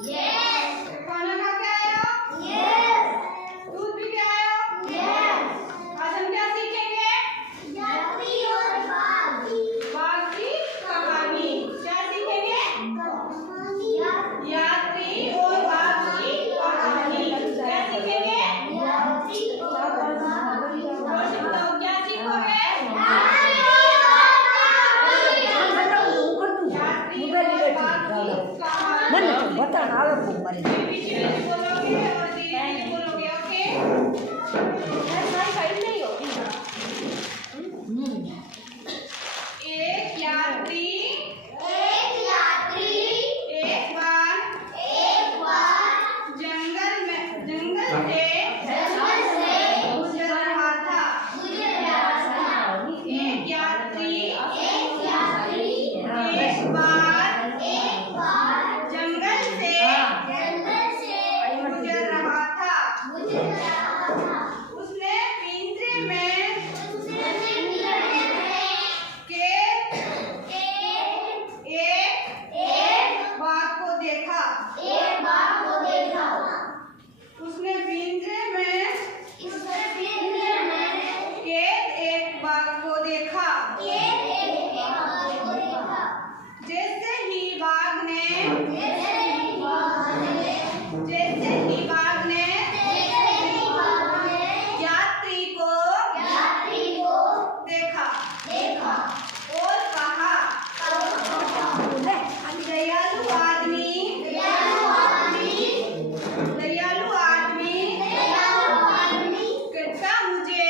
खाना खा के आए हो? दूध पी के आए हो? आज हम क्या सीखेंगे? बाघ की कहानी। क्या सीखेंगे? यात्री और बाघ की कहानी। क्या सीखेंगे? बताओ क्या सीखोगे? बता बोलोगे और धीरे बोलोगे, ओके? एक यात्री एक बार जंगल से गुजर रहा था। एक यात्री एक बार जंगल से गुजर रहा था। उसने पिंजरे में एक बाघ को देखा। उसने पिंजरे में एक बाघ को देखा। जैसे ही बाघ ने यात्री को देखा और कहा, दयालु आदमी कृपया मुझे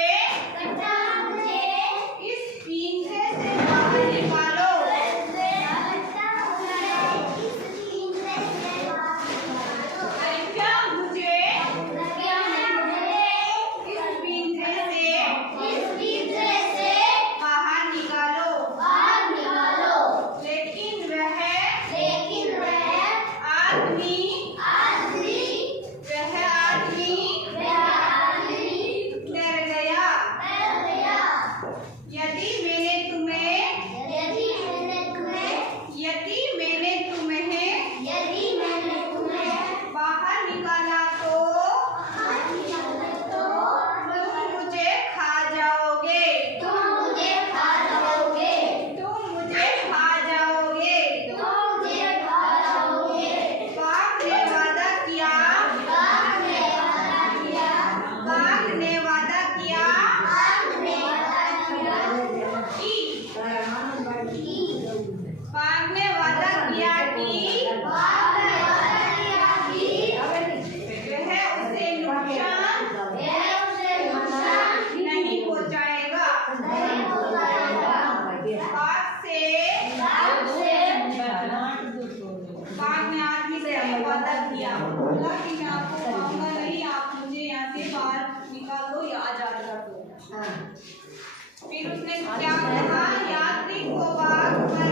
इस पिंजरे से बाहर निकालो। कृपया मुझे इस पिंजरे से बाहर निकालो। लेकिन वह आदमी डर गया। यदि मैंने तुम्हें बाहर निकाला तो तुम मुझे खा जाओगे। बाघ ने वादा किया कि वह उसे नुकसान नहीं पहुंचाएगा। बाघ ने आदमी से वादा किया, बोला कि मैं आपको खाऊंगा नहीं, आप मुझे यहाँ से बाहर निकाल दो या आजाद कर दो। फिर उसने क्या कहा? यात्री को बाघ पर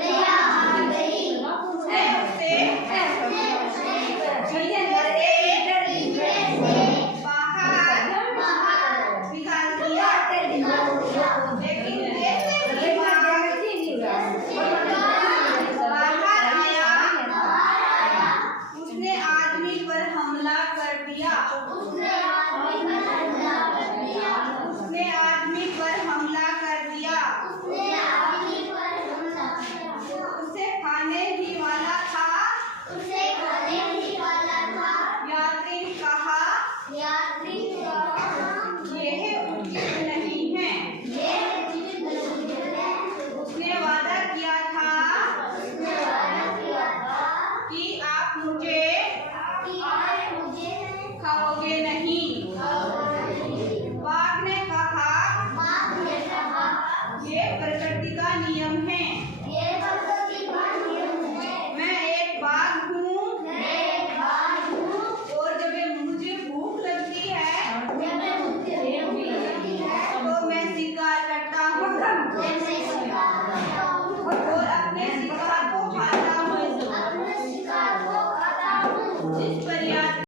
दया आ गई। बाहर निकाल दिया। लेकिन जिस पर याद